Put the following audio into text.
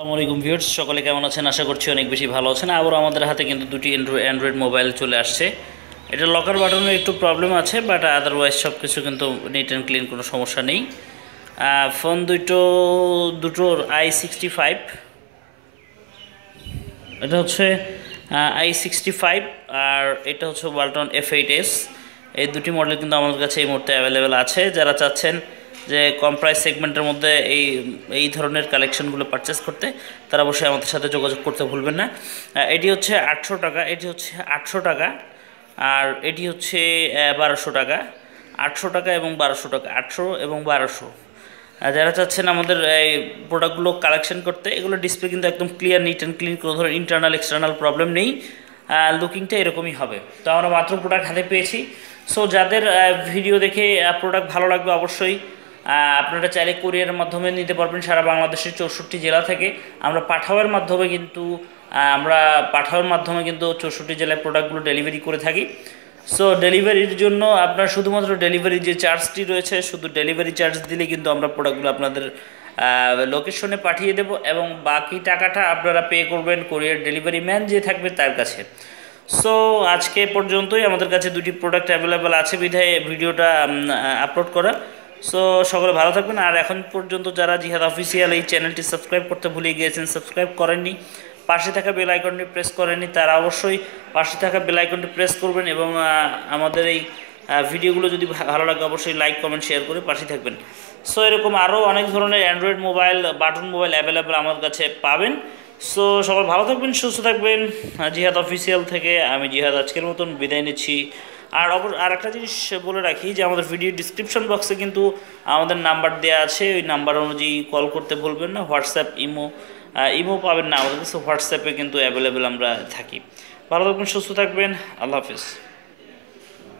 আসসালামু আলাইকুম ভিউয়ার্স, সকলে কেমন আছেন? আশা করছি অনেক বেশি ভালো আছেন। আবার আমাদের হাতে কিন্তু দুটি অ্যান্ড্রয়েড মোবাইল চলে আসছে। এটা লকার বাটনের একটু প্রবলেম আছে, বাট আদারওয়াইজ সব কিছু কিন্তু নিট অ্যান্ড ক্লিন, কোনো সমস্যা নেই। ফোন দুটোর i65, এটা হচ্ছে i65 আর এটা হচ্ছে ওয়ালটন F8s। এই দুটি মডেল কিন্তু আমাদের কাছে এই মুহূর্তে অ্যাভেলেবেল আছে। যারা চাচ্ছেন যে কম প্রাইস সেগমেন্টের মধ্যে এই এই ধরনের কালেকশনগুলো পারচেস করতে, তারা অবশ্যই আমাদের সাথে যোগাযোগ করতে ভুলবেন না। এটি হচ্ছে 800 টাকা, এটি হচ্ছে 800 টাকা, আর এটি হচ্ছে 1200 টাকা। 800 টাকা এবং 1200 টাকা, 800 এবং 1200। যারা চাচ্ছেন আমাদের এই প্রোডাক্টগুলো কালেকশন করতে, এগুলো ডিসপ্লে কিন্তু একদম ক্লিয়ার, নিট অ্যান্ড ক্লিন, কোনো ধরনের ইন্টারনাল এক্সটার্নাল প্রবলেম নেই। লুকিংটা এরকমই হবে। তো আমরা মাত্র প্রোডাক্ট হাতে পেয়েছি। সো যাদের ভিডিও দেখে প্রোডাক্ট ভালো লাগবে, অবশ্যই আপনারা চাইলে কুরিয়ারের মাধ্যমে নিতে পারবেন সারা বাংলাদেশের 64 জেলা থেকে। আমরা পাঠাওয়ার মাধ্যমে কিন্তু 64 জেলায় প্রোডাক্টগুলো ডেলিভারি করে থাকি। সো ডেলিভারির জন্য আপনার শুধুমাত্র ডেলিভারি যে চার্জটি রয়েছে, শুধু ডেলিভারি চার্জ দিলে কিন্তু আমরা প্রোডাক্টগুলো আপনাদের লোকেশনে পাঠিয়ে দেব, এবং বাকি টাকাটা আপনারা পে করবেন কুরিয়ার ডেলিভারি ম্যান যে থাকবে তার কাছে। সো আজকে পর্যন্তই আমাদের কাছে দুটি প্রোডাক্ট অ্যাভেলেবেল আছে বিধায় ভিডিওটা আপলোড করা। সো সকলে ভালো থাকবেন। আর এখন পর্যন্ত যারা জিহাদ অফিসিয়াল এই চ্যানেলটি সাবস্ক্রাইব করতে ভুলে গিয়েছেন, সাবস্ক্রাইব করেননি, পাশে থাকা বেল আইকনটি প্রেস করেননি, তারা অবশ্যই পাশে থাকা বেল আইকনটি প্রেস করবেন, এবং আমাদের এই ভিডিওগুলো যদি ভালো লাগে অবশ্যই লাইক, কমেন্ট, শেয়ার করে পাশে থাকবেন। সো এরকম আরও অনেক ধরনের Android mobile, button mobile available আমার কাছে পাবেন। সো সবাই ভালো থাকবেন, সুস্থ থাকবেন। জিহাদ অফিসিয়াল থেকে আমি জিহাদ আজকের মতন বিদায় নিচ্ছি। আর একটা জিনিস বলে রাখি যে আমাদের ভিডিও ডিসক্রিপশন বক্সে কিন্তু আমাদের নাম্বার দেওয়া আছে, ওই নাম্বার অনুযায়ী কল করতে ভুলবেন না। হোয়াটসঅ্যাপ, ইমো পাবেন না আমাদের কাছে, হোয়াটসঅ্যাপে কিন্তু অ্যাভেলেবেল আমরা থাকি। ভালো থাকবেন, সুস্থ থাকবেন, আল্লাহ হাফিজ।